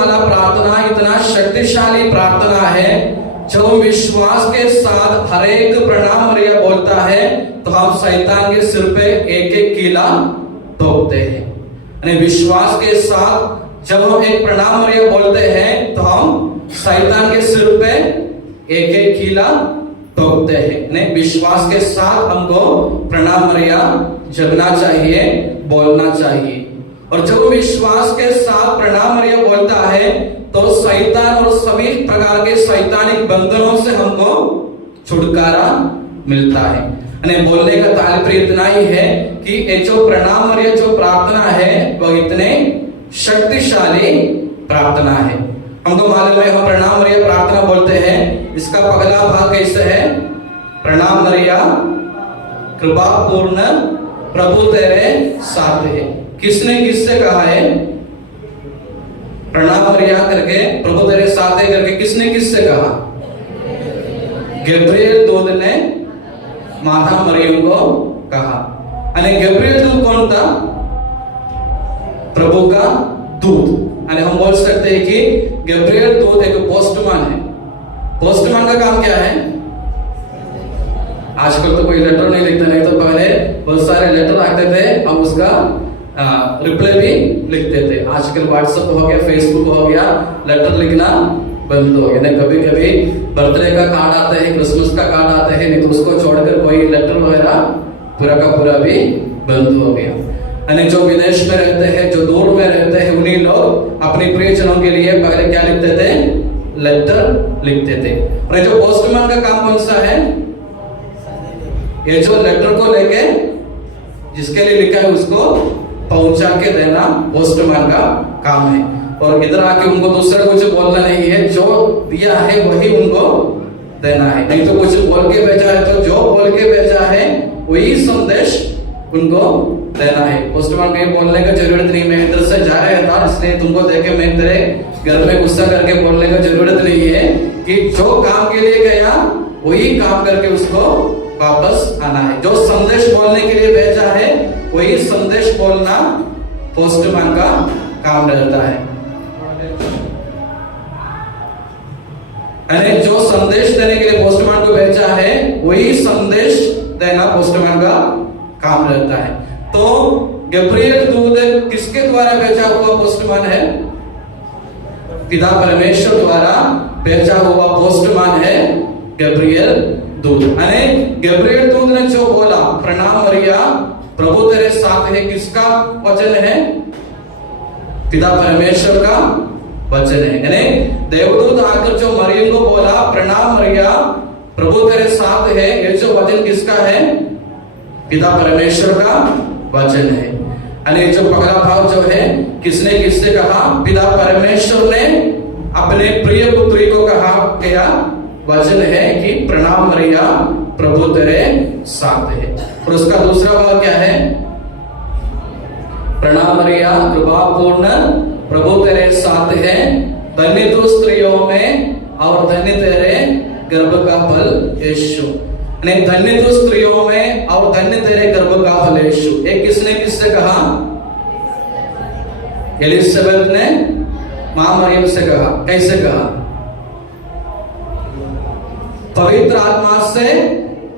माला प्रार्थना इतना शक्तिशाली प्रार्थना है, जो विश्वास के साथ हर एक प्रणाम मरिया बोलता है तो हम शैतान के सिर पे एक एक कीला ठोकते हैं। यानी विश्वास के साथ जब हम एक प्रणाम मरिया बोलते हैं तो हम शैतान के सिर पे एक एक कीला ठोकते हैं। नहीं, विश्वास के साथ हमको प्रणाम मरिया जपना चाहिए, बोलना चाहिए। और जब विश्वास के साथ प्रणाम मरिया बोलता है तो शैतान और सभी प्रकार के शैतानिक बंधनों से हमको छुटकारा मिलता है। यानी बोलने का तात्पर्य इतना ही है कि ये जो प्रणाम मरिया जो प्रार्थना है वह इतने शक्तिशाली प्रार्थना है। हमको मालूम है हम प्रणाम मरिया प्रार्थना बोलते हैं, इसका पहला भाग कैसे है? प्रणाम मरिया कृपा पूर्ण प्रभु तेरे साथ है। किसने किससे कहा है प्रणाम मरिया करके, प्रभु तेरे साथ है करके? किसने किससे कहा? गब्रिएल दूत ने माता मरियम को कहा। यानी गब्रिएल दूत कौन था? प्रभु का दूत। यानी हम बोल सकते हैं कि गब्रिएल दूत एक पोस्टमैन है। पोस्टमैन का काम क्या है? आजकल तो कोई लेटर नहीं लिखता, नहीं तो पहले बहुत सारे लेटर आते थे, हम उसका रिप्लाई भी लिखते थे। आजकल व्हाट्सएप हो गया, फेसबुक हो गया, लेटर लिखना बंद हो गया। नहीं, कभी कभी बर्थडे का कार्ड आते हैं, क्रिसमस का कार्ड आते हैं, नहीं तो उसको छोड़कर कोई लेटर वगैरह पूरा का पूरा भी बंद हो गया। यानी जो विदेश में रहते हैं, जो दूर में रहते हैं, उन्हीं लोग अपने प्रियजनों के लिए पहले क्या लिखते थे? लेटर लिखते थे। और जो पोस्टमैन का काम कौन सा है? ये जो लेटर को लेके जिसके लिए लिखा है उसको पहुंचा के देना पोस्टमैन का काम है। और इधर आके उनको दूसरा कुछ बोलना नहीं है, जो दिया है वही उनको देना है। नहीं तो कुछ बोल के भेजा है तो जो बोल के भेजा है वही संदेश उनको देना है। पोस्टमैन को बोलने का जरूरत नहीं, मैं इधर से जा रहा था इसलिए तुमको देखे मैं तेरे घर में गुस्सा करके बोलने का जरूरत नहीं है कि जो काम के लिए गया वही काम करके उसको वापस आना है। जो संदेश बोलने के लिए भेजा है वही संदेश बोलना पोस्टमैन का काम रहता है। यानी जो संदेश देने के लिए पोस्टमैन को भेजा है वही संदेश देना पोस्टमैन का काम रहता है। तो गब्रिएल दूत किसके द्वारा भेजा हुआ पोस्टमैन है? पिता परमेश्वर द्वारा भेजा हुआ पोस्टमैन है गब्रिएल दूत। यानी गब्रिएल दूत ने जो बोला प्रणाम मरिया प्रभु तेरे साथ है, किसका वचन है? पिता परमेश्वर का वचन है। यानी देवदूत आकर जो मरियम को बोला प्रणाम मरिया प्रभु तेरे साथ है, ये जो वचन किसका है? पिता परमेश्वर का वचन है। यानी जो पहला भाव जो है किसने किससे कहा? पिता परमेश्वर ने अपने प्रिय पुत्री को कहा गया वचन है कि प्रणाम मरिया प्रभु तेरे साथ है। और उसका दूसरा भाव क्या है? प्रणाम मरिया कृपा पूर्ण प्रभु तेरे साथ है, धन्य तू स्त्रियों में और धन्य तेरे गर्भ का फल यीशु। नहीं, धन्य तू स्त्रियों में और धन्य तेरे गर्भ का फल यीशु। एक किसने किससे कहा? एलिजाबेथ ने मां मरियम से कहा। कैसे कहा? पवित्र आत्मा से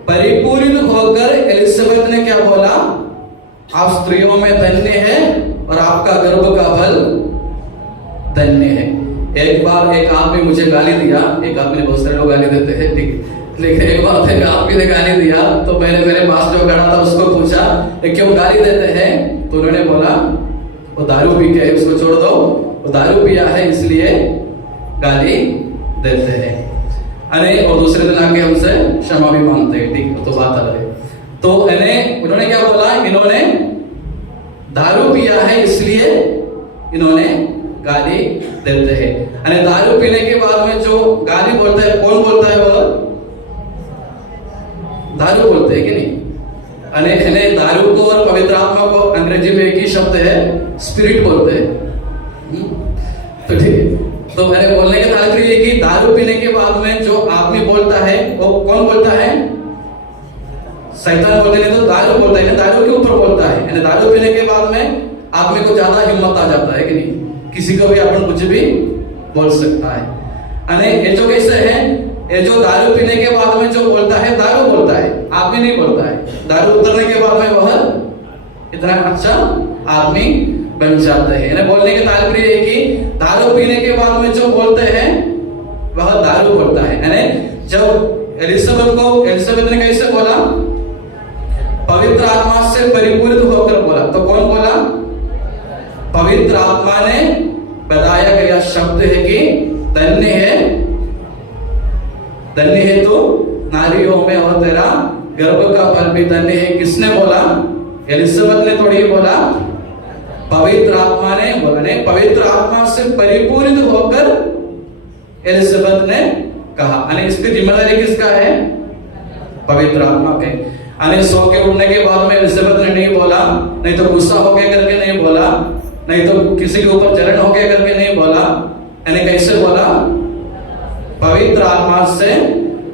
परिपूर्ण होकर एलिजाबेथ ने क्या बोला? आप स्त्रियों में धन्य है और आपका गर्भ का फल धन्य है। एक बार एक आदमी मुझे गाली दिया, एक आदमी, बहुत सारे लोग गाली देते हैं, ठीक, लेकिन एक बार एक आदमी ने गाली दिया तो मैंने मेरे पास जो खड़ा था उसको पूछा क्यों गाली देते हैं? तो उन्होंने बोला वो दारू पी के, उसको छोड़ दो, वो दारू पिया है इसलिए गाली देते हैं। अरे और दूसरे दिन आके हमसे क्षमा भी मांगते हैं, ठीक, तो बात अलग है। तो उन्होंने क्या बोला? इन्होंने दारू पिया है इसलिए इन्होंने गाली देते हैं। अरे दारू पीने के बाद में जो गाली बोलता है, कौन बोलता है? वो दारू बोलते हैं कि नहीं? अने दारू को और पवित्र आत्मा को अंग्रेजी में एक ही शब्द है, स्पिरिट बोलते हैं। तो ठीक है, तो मैंने बोलने का तात्पर्य ये कि दारू पीने के बाद में जो आदमी बोलता है वो कौन बोलता है? शैतान बोलते नहीं तो दारू बोलता है, दारू के ऊपर बोलता है। दारू पीने के बाद में आदमी को ज्यादा हिम्मत आ जाता है कि नहीं? किसी को भी अपन कुछ भी बोल सकता है। अने ये जो कैसे है, ये जो दारू पीने के बाद में जो बोलता है दारू बोलता है, आदमी नहीं बोलता है। दारू उतरने के बाद में वह इतना अच्छा आदमी बन जाता है। यानी बोलने के तात्पर्य है कि दारू पीने के बाद में जो बोलते हैं वह दारू बोलता है। यानी जब एलिजाबेथ ने कैसे बोला, पवित्र आत्मा से परिपूरित होकर बोला। तो कौन बोला? पवित्र आत्मा ने बताया गया शब्द है कि धन्य है तो नारियों में और तेरा गर्भ का फल भी धन्य है। किसने बोला? एलिजाबेथ ने थोड़ी बोला, पवित्र आत्मा ने बोला। नहीं, पवित्र आत्मा से परिपूरित होकर एलिजाबेथ ने कहा। यानी इसकी जिम्मेदारी किसका है? पवित्र आत्मा के। यानी सो के उठने के बाद में एलिजाबेथ ने नहीं बोला, नहीं तो गुस्सा हो गया करके नहीं बोला, नहीं तो किसी के ऊपर जलन हो गया करके नहीं बोला। यानी कैसे बोला? पवित्र आत्मा से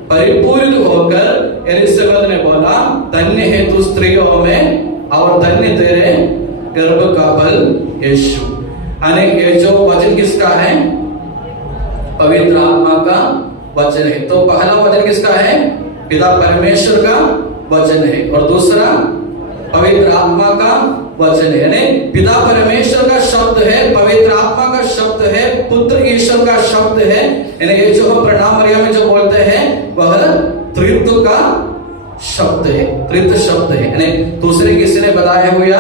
परिपूरित होकर एलिजाबेथ ने बोला, धन्य है तू स्त्रियों में और धन्य तेरे गर्भ का फल यीशु। यानी ये जो वचन किसका है? पवित्र आत्मा का वचन है। तो पहला वचन किसका है? पिता परमेश्वर का वचन है। और दूसरा पवित्र आत्मा का वचन है। यानी पिता परमेश्वर का शब्द है, पवित्र आत्मा का शब्द है, पुत्र ईश्वर का शब्द है। यानी ये जो हम प्रणाम मरियम में जो बोलते हैं वह त्रित्व का शब्द है, त्रित्व शब्द है। यानी दूसरे किसी ने बताए हुए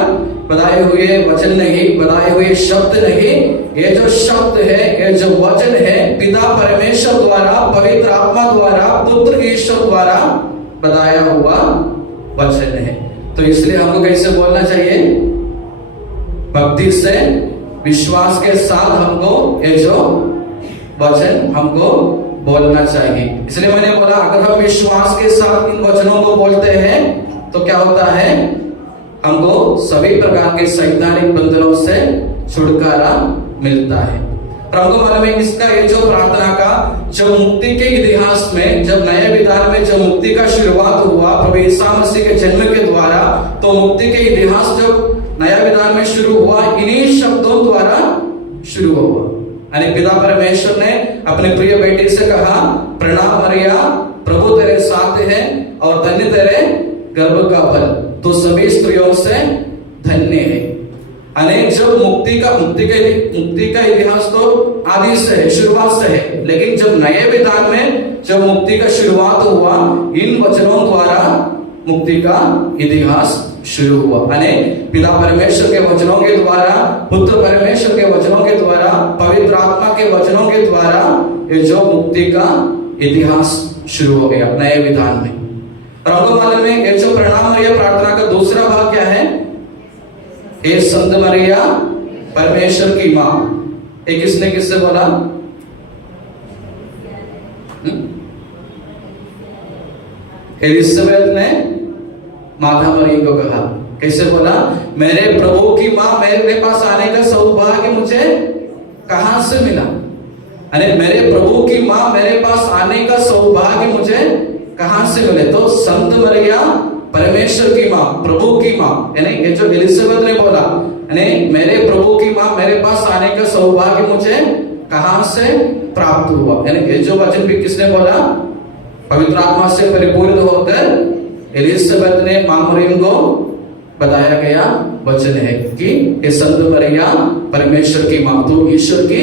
वचन नहीं, बताए हुए शब्द नहीं। ये जो शब्द है, ये जो वचन है, पिता परमेश्वर द्वारा, पवित्र आत्मा द्वारा, पुत्र ईश्वर द्वारा बताया हुआ वचन है। तो इसलिए हमको कैसे बोलना चाहिए? भक्ति से, विश्वास के साथ हमको ये जो वचन हमको बोलना चाहिए। इसलिए मैंने बोला, अगर हम विश्वास के साथ इन वचनों को बोलते हैं तो क्या होता है? हमको सभी प्रकार के सैद्धांतिक बंधनों से छुटकारा मिलता है। और हमको मालूम है इसका ये जो प्रार्थना का जो मुक्ति के इतिहास में, जब नए विधान में जो मुक्ति का शुरुआत हुआ प्रभु यीशु मसीह के जन्म के द्वारा, तो मुक्ति के इतिहास जब नया विधान में शुरू हुआ, इन्हीं शब्दों द्वारा शुरू हुआ। यानी पिता परमेश्वर ने अपने प्रिय बेटे से कहा, प्रणाम मरिया, प्रभु तेरे साथ है और धन्य तेरे गर्भ का फल, तो सभी स्त्रियों से धन्य है। अनेक जब मुक्ति का इतिहास तो आदि से है, शुरुआत से है, लेकिन जब नए विधान में जब मुक्ति का शुरुआत हुआ, इन वचनों द्वारा मुक्ति का इतिहास शुरू हुआ। यानी पिता परमेश्वर के वचनों के द्वारा, पुत्र परमेश्वर के वचनों के द्वारा, पवित्र आत्मा के वचनों के द्वारा ये जो मुक्ति का इतिहास शुरू हो गया नए विधान में। और हमको मालूम है ये जो प्रणाम मरिया प्रार्थना का दूसरा भाग क्या है? हे संत मरिया, परमेश्वर की मां। ये किससे बोला? एलिजाबेथ ने माता मरियम को कहा। कैसे बोला? मेरे प्रभु की मां मेरे पास आने का सौभाग्य मुझे कहां से मिला? अरे मेरे प्रभु की मां मेरे पास आने का सौभाग्य मुझे कहां से मिले? तो संत मरिया, परमेश्वर की मां, प्रभु की मां। यानी ये जो एलिजाबेथ ने बोला, यानी मेरे प्रभु की मां मेरे पास आने का सौभाग्य मुझे कहां से प्राप्त हुआ? यानी ये जो वचन भी किसने बोला? पवित्र आत्मा से परिपूर्ण होकर एलिजाबेथ ने मां मरियम को बताया गया वचन है कि ये संत मरिया परमेश्वर की मां, तो ईश्वर की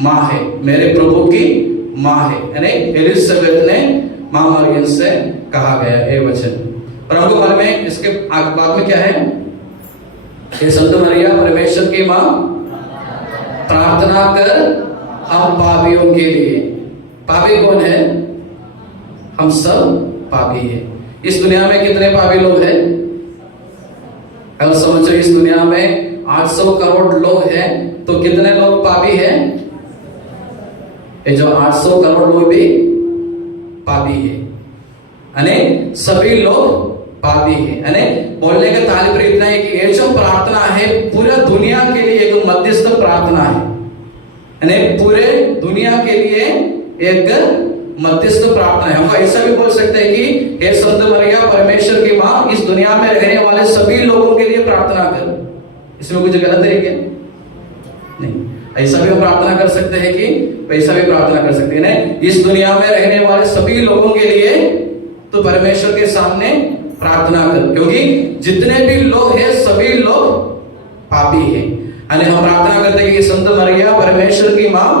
मां है, मेरे प्रभु की मां है। यानी एलिजाबेथ ने मां मरियम से कहा गया ये वचन। और हमको मालूम है इसके बाद में क्या है? ये संत मरिया परमेश्वर की मां, प्रार्थना कर हम पापियों के लिए। पापी कौन है? हम सब पापी हैं। इस दुनिया में कितने पापी लोग हैं? अगर समझो इस दुनिया में 800 करोड़ लोग हैं, तो कितने लोग पापी हैं? ये जो 800 करोड़ लोग भी पापी है। यानी सभी लोग पापी है। यानी बोलने का तात्पर्य इतना है कि ये जो प्रार्थना है पूरा दुनिया के लिए एक मध्यस्थ प्रार्थना है। यानी पूरे दुनिया के लिए एक मध्यस्थ प्रार्थना है। हम ऐसा भी बोल सकते हैं कि हे संत मरिया परमेश्वर की मां, इस दुनिया में रहने वाले सभी लोगों के लिए प्रार्थना कर। इसमें कुछ गलत है क्या? नहीं। ऐसा भी हम प्रार्थना कर सकते हैं कि वैसा भी प्रार्थना कर सकते हैं। इस दुनिया में रहने वाले सभी लोगों के लिए तो परमेश्वर के सामने प्रार्थना कर, क्योंकि जितने भी लोग हैं सभी लोग पापी हैं। यानी हम प्रार्थना करते हैं कि संत मरिया परमेश्वर की मां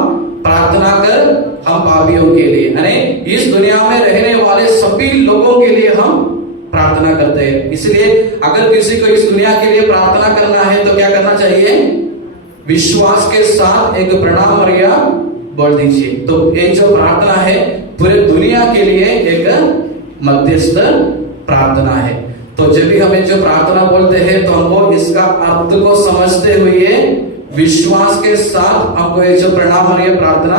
प्रार्थना कर हम पापियों के लिए, यानी इस दुनिया में रहने वाले सभी लोगों के लिए हम प्रार्थना करते हैं। इसलिए अगर किसी को इस दुनिया के लिए प्रार्थना करना है तो क्या करना चाहिए? विश्वास के साथ एक प्रणाम मरिया बोल दीजिए। तो ये जो प्रार्थना है पूरे दुनिया के लिए एक मध्यस्थ प्रार्थना है। तो जब भी हमें जो प्रार्थना बोलते हैं तो हमको इसका अर्थ को समझते हुए विश्वास के साथ हमको ये जो प्रणाम मरिया प्रार्थना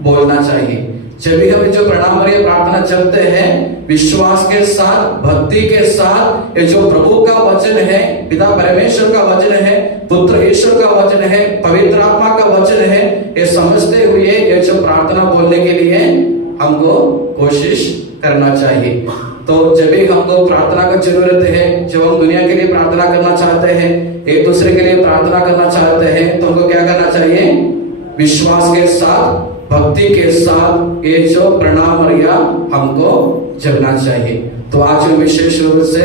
बोलना चाहिए। जब भी हम जो प्रणाम मरिया प्रार्थना चलते हैं विश्वास के साथ, भक्ति के साथ, ये जो प्रभु का वचन है, पिता परमेश्वर का वचन है, पुत्र ईश्वर का वचन है, पवित्र आत्मा का वचन है, ये समझते हुए ये जो प्रार्थना बोलने के लिए हमको कोशिश करना चाहिए। तो जब भी हमको प्रार्थना की जरूरत है, जब हम दुनिया के लिए प्रार्थना करना चाहते हैं, एक दूसरे के लिए प्रार्थना करना चाहते हैं, तो हमको क्या करना चाहिए? विश्वास के साथ, भक्ति के साथ ये जो प्रणाम मरिया हमको चलना चाहिए। तो आज विशेष रूप से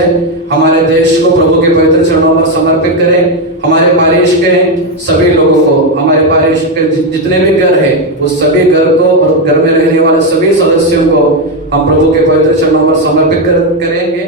हमारे देश को प्रभु के पवित्र चरणों पर समर्पित करें। हमारे पारिश के सभी लोगों को, हमारे पारिश के जितने भी घर है उस सभी घर को और घर में रहने वाले सभी सदस्यों को हम प्रभु के पवित्र चरणों पर समर्पित करेंगे।